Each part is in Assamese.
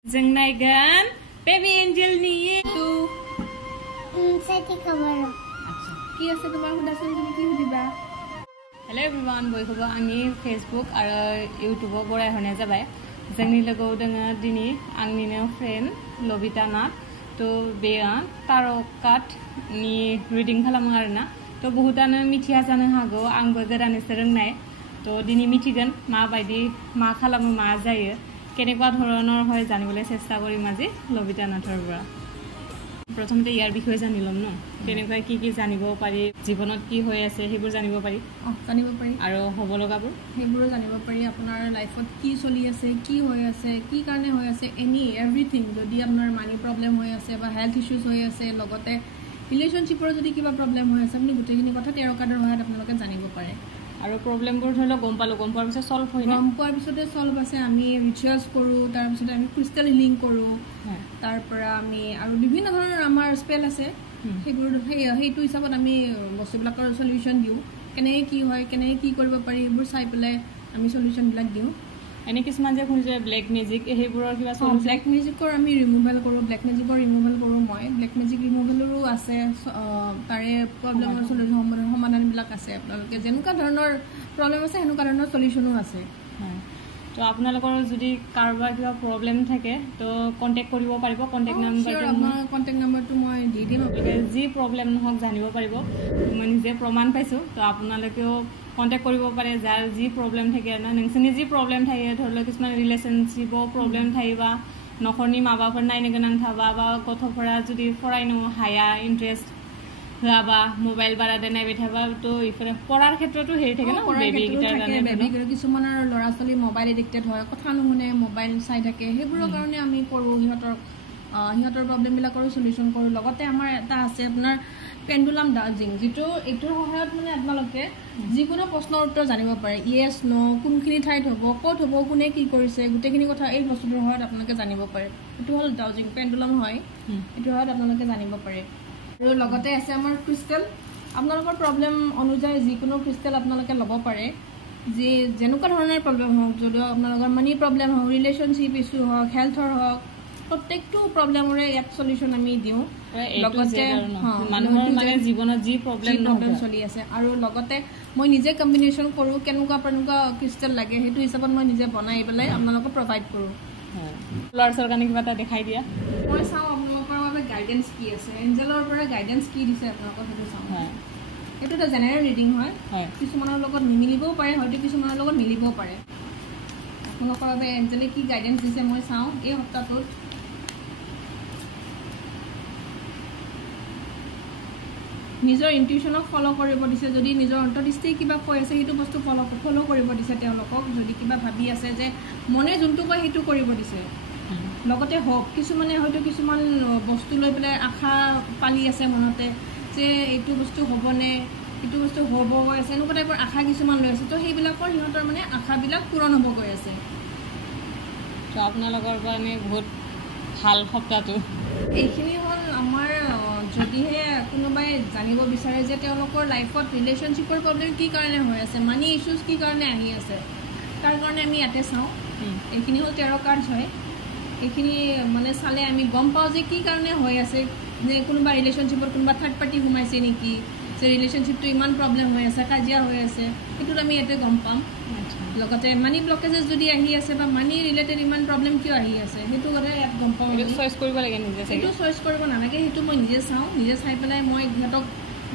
Jengnagan, baby angel ni tu. Saya tiga baru. Kia sa tumar huda sa tumi ki hudiba. Hello everyone, boy khoba angi Facebook aro YouTube borai hone jabai. Jengni logo danga dini angni ne friend Lobita Nath. To beya tarokat ni reading khalam arna. To bahutana mithiya jano hago angbo godane serengnai. To dini mithigan ma baidi ma khalam ma jayo. কেনেকুৱা ধৰণৰ হয় জানিবলৈ চেষ্টা কৰিম আজি লবিতা নাথৰ পৰা প্ৰথমতে ইয়াৰ বিষয়ে জানিলম ন কেনেকুৱা কি কি জানিব পাৰি জীৱনত কি হৈ আছে হেবোৰ জানিব পাৰি আৰু হ'ব লগাবোৰ হেবোৰ জানিব পাৰি আপোনাৰ লাইফত কি চলি আছে কি হৈ আছে কি কাৰণে হৈ আছে এনি এভৰিথিং যদি আপোনাৰ মানি প্ৰবলেম হৈ আছে বা হেলথ ইস্যুজ হৈ আছে লগতে ৰিলেশনশিপৰ যদি কিবা প্ৰবলেম হৈ আছে আপুনি গুটেখিনি কথা তেৰ কাৰ্ডৰ সহায়ত আপোনালোকে জানিব পাৰে আৰু প্ৰবলেমবোৰ ধৰিলে গম পোৱাৰ পিছত সলভ হয় না গম পোৱাৰ পিছতে সলভ আছে আমি ৰিচাৰ্জ কৰো তাৰ পিছতে আমি ক্ৰিষ্টেল হিলিং কৰো তাৰ পৰা আমি আৰু বিভিন্ন ধৰণৰ আমাৰ স্পেল আছে হেবোৰ হেইটো হিচাপত আমি বস্তুবিলাকৰ সলিউশন দিও কেনে কি হয় কেনে কি কৰিব পাৰি এইবোৰ চাই পেলাই আমি সলিউশন বিলাক দিও এনে কিছুমান যে শুনিছে ব্লেক মেজিক হেবোৰৰ কিবা সলিউশন ব্লেক মেজিকৰ আমি ৰিমুভাল কৰো ব্লেক মেজিকৰ ৰিমুভাল কৰো মই ব্লেক মেজিক ৰিমুভালৰো আছে তাৰে প্ৰবলেমৰ সমাধান বিলাক আছে আপোনালোকে যেনেকুৱা ধৰণৰ প্ৰবলেম আছে হেনেকুৱা ধৰণৰ সলিউশনো আছে তো আপোনালোকৰ যদি কাৰোবাৰ কিবা প্ৰবলেম থাকে তো কন্টাক্ট কৰিব পাৰিব কন্টাক্ট নাম্বাৰটো আপোনাৰ কন্টাক্ট নাম্বাৰটো মই দি দিম আপোনালোকে যি প্ৰবলেম নহওক জানিব পাৰিব মই নিজে প্ৰমাণ পাইছো তো আপোনালোকেও কন্টাক্ট কৰিব পাৰে যাৰ যি প্ৰবলেম থাকে না নংসনি যি প্ৰবলেম থাকে ধৰলে কিছুমান ৰিলেশনশিপ প্ৰবলেম থাইবা নখৰনি মাবাফৰ নাই নগনাং থাবা বা গথফৰা যদি ফৰাইনো হায়া ইন্টাৰেস্ট হাবা মোবাইল বাৰা দেনাই বেঠাবা তো ইফৰে পঢ়াৰ ক্ষেত্ৰতো হেৰি থাকে না বেবি গিটাৰ কাৰণে বেবি কিছুমানৰ ল'ৰা ছোৱালী মোবাইল এডিক্টেড হয় কথা নুশুনে মোবাইল চাই থাকে হেবোৰৰ কাৰণে আমি কৰো হিহঁতৰ প্ৰবলেম বিলাকৰ সলিউশন কৰো লগতে আমাৰ এটা আছে আপোনাৰ পেন্ডুলাম ডাউজিং যেটো এটোৰ সহায়ত মানে আপোনালোকে যিকোনো প্ৰশ্নৰ উত্তৰ জানিব পাৰে ইয়েস নো কোনখিনি ঠাইত হ'ব ক'ত হ'ব কোনে কি কৰিছে গুটেখিনি কথা এই বস্তুটোৰ সহায়ত আপোনালোকে জানিব পাৰে এটো হল ডাউজিং পেন্ডুলাম হয় এটোৰ সহায়ত আপোনালোকে জানিব পাৰে আৰু লগতে আছে আমাৰ ক্ৰিষ্টেল আপোনালোকৰ প্ৰবলেম অনুযায়ী যিকোনো ক্ৰিষ্টেল আপোনালোকে ল'ব পাৰে যে যেনেকুৱা ধৰণৰ প্ৰবলেম হওক যদিও আপোনালোকৰ মানি প্ৰবলেম হওক ৰিলেশনশিপ ইস্যু হওক হেলথৰ হওক প্ৰত্যেকটো প্ৰবলেমৰে এক সলিউশন আমি দিও লগতে মানুহৰ মানে জীৱনত যি প্ৰবলেম চলি আছে আৰু লগতে মই নিজে কম্বিনেশন কৰো কেনেকুৱা ক্ৰিষ্টেল লাগে হেতু হিচাপত মই নিজে বনাই পেলাই আপোনালোকক প্ৰভাইড কৰো লৰ্ডছৰ কাৰণে কিবা এটা দেখাই দিয়া মই চাও আপোনালোকৰ বাবে গাইডেন্স কি আছে এঞ্জেলৰ পৰা গাইডেন্স কি দিছে আপোনালোকক হেতু চাও এটো এটা জেনাৰেল ৰিডিং হয় কিছুমানৰ লগত নিমিলিবও পাৰে হয়তো কিছুমানৰ লগত মিলিবও পাৰে আপোনালোকৰ বাবে এঞ্জেলে কি গাইডেন্স দিছে মই চাও এই সপ্তাহটোত নিজৰ ইনটিউশনক ফলো কৰিব দিছে যদি নিজৰ অন্তৰ্দৃষ্টি কিবা কৈ আছে হেতু বস্তু ফলো কৰিব দিছে তেওঁলোকক যদি কিবা ভাবি আছে যে মনে যোনটো কয় হেতু কৰিব দিছে লগতে হোপ কিছুমানে হয়তো কিছুমান বস্তু লৈ পেলাই আশা পালি আছে মনতে যে এইটো বস্তু হ'বনে এইটো বস্তু হ'ব গৈ আছে এনেকুৱা টাইপৰ আশা কিছুমান লৈ আছে তো সেইবিলাকৰ হিহঁতৰ মানে আশাবিলাক পূৰণ হ'ব গৈ আছে তো আপোনালোকৰ কাৰণে বহুত ভাল সপ্তাহটো এইখিনি হ'ল আমাৰ যদিহে কোনোবাই জানিব বিচাৰে যে তেওঁলোকৰ লাইফত ৰিলেশনশিপৰ প্ৰবলেম কি কাৰণে হৈ আছে মানি ইস্যুজ কি কাৰণে আহি আছে তাৰ কাৰণে আমি ইয়াতে চাওঁ এইখিনি হ'ল 13 কাৰ্ডছ হয় এইখিনি মানে চালে আমি গম পাওঁ যে কি কাৰণে হৈ আছে যে কোনোবা ৰিলেশনশিপৰ কোনোবা থাৰ্ড পাৰ্টি ঘুমাইছে নেকি যে ৰিলেশনশিপটো ইমান প্ৰবলেম হৈ আছে কাজিয়া হৈ আছে এটো আমি ইয়াতে গম পাম লগতে মানি ব্লকেজেস যদি আহি আছে বা মানি ৰিলেটেড ইমান প্ৰবলেম কিয় আহি আছে হেতু কথা ইয়াত গম পাওঁ এটো চয়েস কৰিব লাগে নিজে এটো চয়েস কৰিব নালাগে হেতু মই নিজে চাওঁ নিজে চাই পেলাই মই ঘটক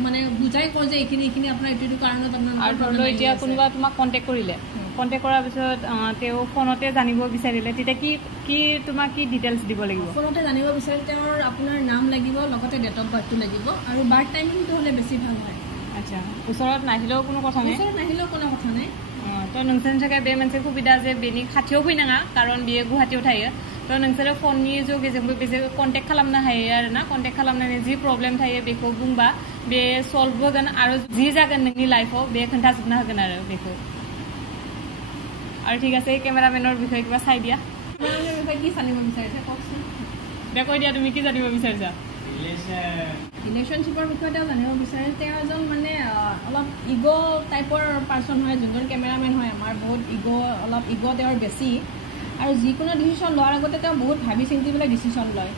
মানে বুজাই কওঁ যে এইখিনি আপোনাৰ এটো কাৰণত আপোনাৰ আৰু ধৰলো এতিয়া কোনোবা তোমাক কন্টাক্ট কৰিলে কন্টাক্ট কৰাৰ পিছত তেও ফোনতে জানিব বিচাৰিলে তেতিয়া কি তোমাক কি ডিটেইলছ দিব লাগিব ফোনতে জানিব বিচাৰিলে তেওঁৰ আপোনাৰ নাম লাগিব লগতে ডেট অফ বাৰ্থটো লাগিব আৰু বাৰ্থ টাইমিংটো হলে বেছি ভাল হয় আচ্ছা ওচৰত নাহিলেও কোনো কথা নাই তো नोंसोरनि थाखाय बे मोनसे सुबिदा जे बेनि खाथियाव फैनाङा कारण बियो गुवाहाटीयाव थायो तो नोंसोरो फननि गेजेरजोंबो बेजों कन्टेक्ट खालामनो हायो आरोना कन्टेक्ट खालामनानै जि प्रब्लेम थायो बेखौ बुंबा बे सल्भ होगोन आरो जि जागोन नोंनि लाइफआव बे खोन्थाजोबनो हागोन आरो बेखौ আৰু ঠিক আছে কেমেৰামেনৰ বিষয়ে কিবা চাই দিয়া কেমেৰামেনৰ বিষয়ে কি জানিব বিচাৰিছে কওকচোন কৈ দিয়া তুমি কি জানিব বিচাৰিছা ৰিলেশনশিপৰ বিষয়ে জানিব বিচাৰে তেওঁ এজন মানে অলপ ইগো টাইপৰ পাৰ্সন হয় যোনজন কেমেৰামেন হয় আমাৰ বহুত অলপ ইগো তেওঁৰ বেছি আৰু যিকোনো ডিচিশ্যন লোৱাৰ আগতে তেওঁ বহুত ভাবি চিন্তি পেলাই ডিচিশ্যন লয়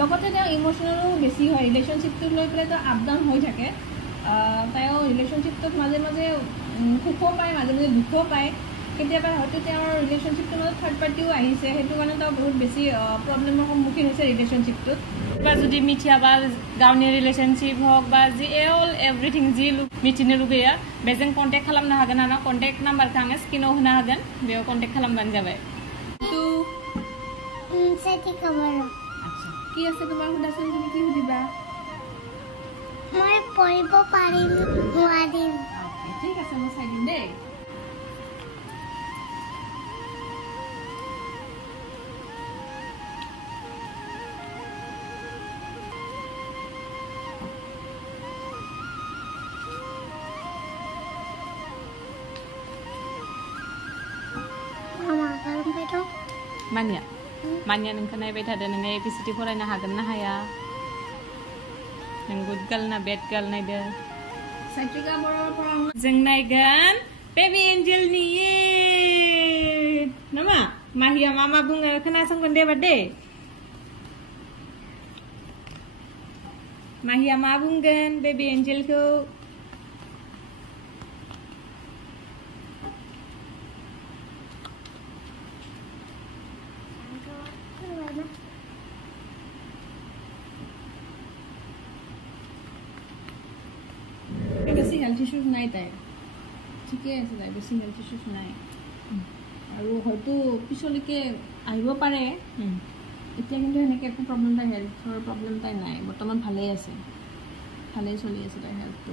লগতে তেওঁ ইম'চনেলো বেছি হয় ৰিলেশ্যনশ্বিপটোক লৈ পেলাই তেওঁ আপ ডাউন হৈ থাকে তেওঁ ৰিলেশ্যনশ্বিপটোত মাজে মাজে সুখো পায় মাজে মাজে দুখো পায় কেতিয়াবা হয়তো তেওঁৰ ৰিলেশ্যনশ্বিপটোৰ মাজত থাৰ্ড পাৰ্টিও আহিছে সেইটো কাৰণে তেওঁ বহুত বেছি প্ৰব্লেমৰ সন্মুখীন হৈছে ৰিলেশ্যনশ্বিপটোত বা যদি মিথিয়া বা गावनि रिलेशनशिप हक बा जि ऑल एवरीथिंग जि मिथिनो लुगैयो बेजों कन्टेक्ट खालामनो हागोन आरो कन्टेक्ट नाम्बारखौ आङो स्क्रिनाव होनो हागोन बेयाव कन्टेक्ट खालामबानो जाबाय তো চেতি খবৰ কি আছে তোমাৰ সুধাচোন তুমি কি সুধিবা মই পঢ়িব পাৰিম নোৱাৰিম ঠিক আছে মই চাই দিম দেই मानिया मानिया नोंखौ नायबाय थादो नोङो एबिसिडि फरायनो हागोन ना हाया नों गुड गार्ल ना बेड गार्ल नायदो साइत्रिका बराबर फरायनो जों नायगोन बेबी एन्जेलनि नामा माहिया मा मा बुङो खोनासंगोन दे बादे माहिया मा बुंगोन बेबी एन्जेलखौ বেছি হেল্থ ইছ্যুজ নাই তাইৰ ঠিকে আছে তাই বেছি হেল্থ ইছ্যুজ নাই আৰু হয়তো পিছলৈকে আহিব পাৰে এতিয়া কিন্তু সেনেকৈ একো প্ৰব্লেম তাই হেল্থৰ প্ৰব্লেম তাই নাই বৰ্তমান ভালেই আছে ভালেই চলি আছে তাইৰ হেল্থটো